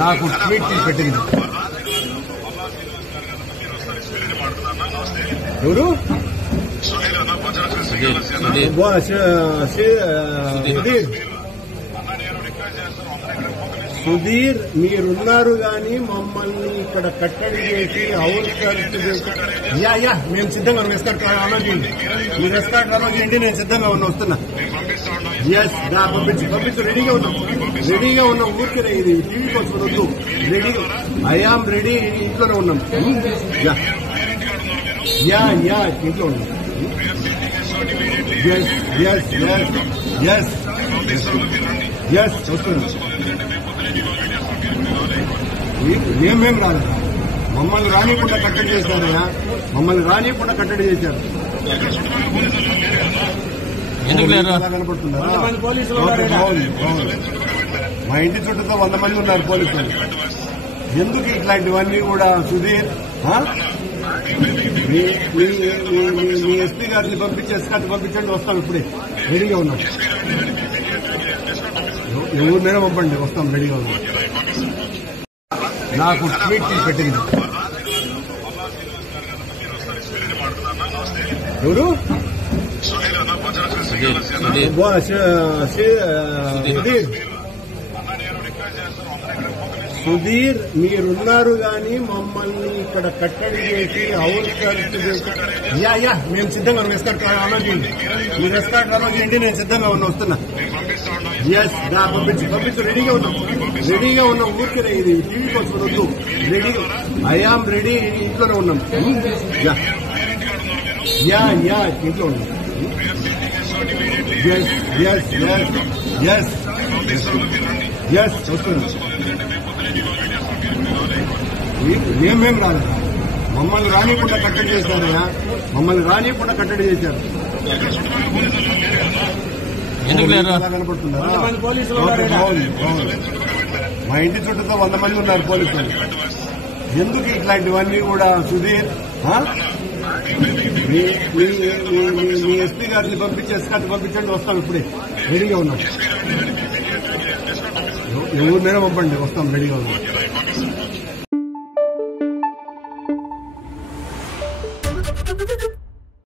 నాకు ట్వీట్ పెట్టింది. ఎవరు? సుధీర్, మీరున్నారు కానీ మమ్మల్ని ఇక్కడ కట్టడి చేసి అవుట్ చేసి మేము సిద్ధంగా ఉన్నాం. ఎస్కార్ట్ అనొద్దండి, మీరు ఎస్కార్ట్ అనొద్దండి, నేను సిద్ధంగా ఉన్నా, వస్తున్నా. ఎస్, పంపించు. రెడీగా ఉన్నాం. ఊరికే ఇది టీవీ కోసం వద్దు. Ready, I am ready. ఇంట్లోనే ఉన్నాం. ఇంట్లో ఉన్నాం. ఎస్ వస్తున్నాం. మేమేం రాదు. మమ్మల్ని రానికుండా కట్టడి చేశారయ్యా, కనపడుతున్నారా? మా ఇంటి చుట్టూతో 100 మంది ఉన్నారు పోలీసులు. ఎందుకు ఇట్లాంటివన్నీ కూడా? సుధీర్, మీ ఎస్పీ గారిని పంపించండి, వస్తాం. ఇప్పుడే రెడీగా ఉన్నాం. ఎవరినైనా పంపండి, వస్తాం. రెడీగా ఉన్నాం. నాకు ట్వీట్ పెట్టింది. ఎవరు? సుధీర్, మీరున్నారు కానీ మమ్మల్ని ఇక్కడ కట్టడి చేసి అవుట్ చేసి మేము సిద్ధంగా ఉన్నాం. ఎస్కార్ట్ అనొద్దండి, మీరు ఎస్కార్ట్ అనొద్దండి, నేను సిద్ధంగా ఉన్నా, వస్తున్నా. ఎస్, పంపించు. రెడీగా ఉన్నాం. ఊరికే ఇది టీవీ కోసం వద్దు. Ready, I am ready. ఇంట్లోనే ఉన్నాం. ఇంట్లో ఉన్నాం. ఎస్ వస్తున్నాం. మేమేం రాదు. మమ్మల్ని రానికుండా కట్టడి చేశారయ్యా, కనపడుతున్నారా? మా ఇంటి చుట్టూతో 100 మంది ఉన్నారు పోలీసులు. ఎందుకు ఇట్లాంటివన్నీ కూడా? సుధీర్, మీ ఎస్పీ గారిని పంపించండి, వస్తాం. ఇప్పుడే రెడీగా ఉన్నాం. ఎవరినైనా పంపండి, వస్తాం. రెడీగా ఉన్నాం.